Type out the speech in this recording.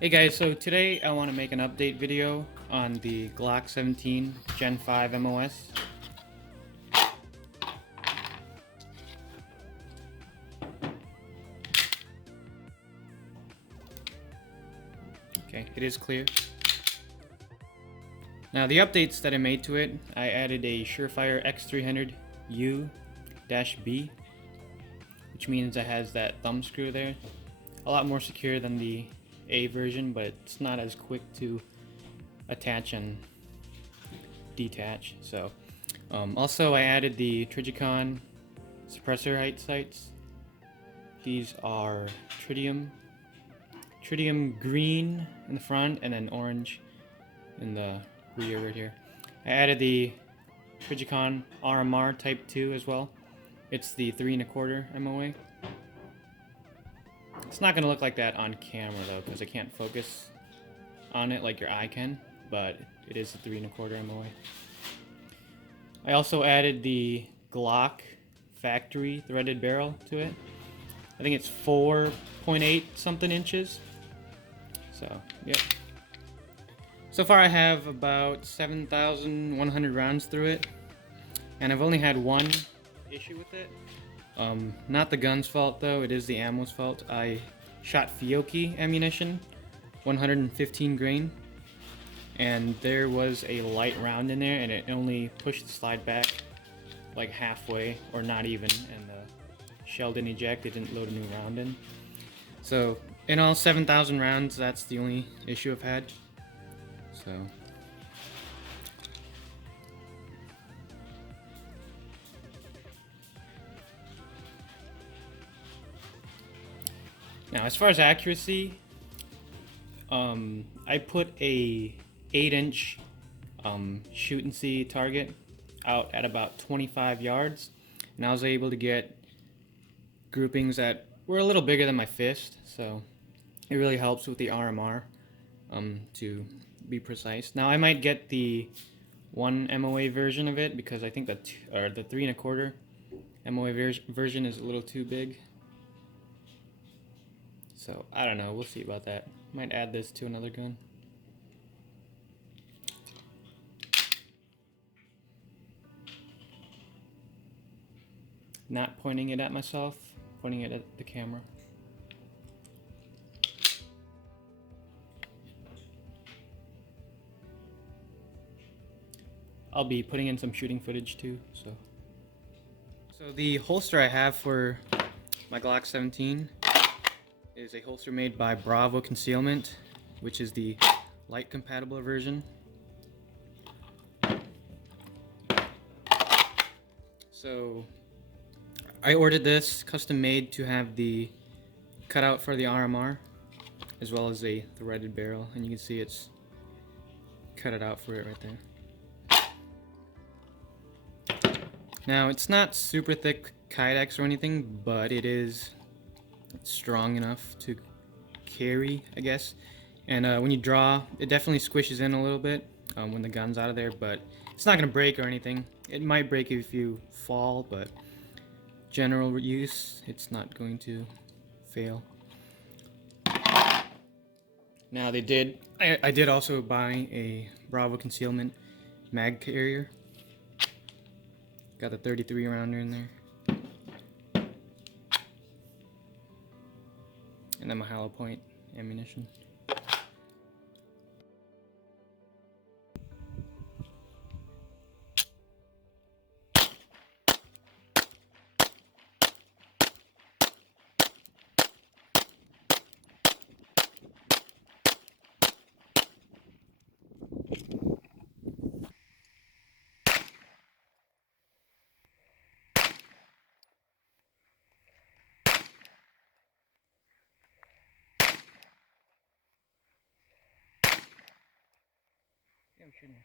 Hey guys, so today I want to make an update video on the Glock 17 Gen 5 MOS. Okay, it is clear. Now the updates that I made to it, I added a Surefire X300U-B, which means it has that thumb screw there. A lot more secure than the A version, but it's not as quick to attach and detach. So also I added the Trijicon suppressor height sights. These are tritium green in the front and then orange in the rear right here. I added the Trijicon RMR Type 2 as well. It's the 3¼ MOA. It's not going to look like that on camera though, because I can't focus on it like your eye can, but it is a 3¼ MOA. I also added the Glock Factory Threaded Barrel to it. I think it's 4.8 something inches. So, yep. So far I have about 7,100 rounds through it, and I've only had one issue with it. Not the gun's fault though, it is the ammo's fault. I shot Fiocchi ammunition, 115 grain, and there was a light round in there and it only pushed the slide back like halfway, or not even, and the shell didn't eject, it didn't load a new round in. So in all 7,000 rounds, that's the only issue I've had. So now, as far as accuracy, I put a 8-inch shoot and see target out at about 25 yards, and I was able to get groupings that were a little bigger than my fist, so it really helps with the RMR to be precise. Now I might get the 1 MOA version of it because I think the 3¼ MOA version is a little too big. So, I don't know, we'll see about that. Might add this to another gun. Not pointing it at myself, pointing it at the camera. I'll be putting in some shooting footage too, so. So the holster I have for my Glock 17 is a holster made by Bravo Concealment, which is the light compatible version. So I ordered this custom made to have the cutout for the RMR as well as a threaded barrel, and you can see it's cut it out for it right there. Now it's not super thick Kydex or anything, but it is strong enough to carry, I guess. And when you draw, it definitely squishes in a little bit when the gun's out of there, but it's not gonna break or anything. It might break if you fall, but general use, it's not going to fail. Now I did also buy a Bravo Concealment mag carrier. Got the 33 rounder in there. And then my hollow point ammunition. Yeah, we shouldn't.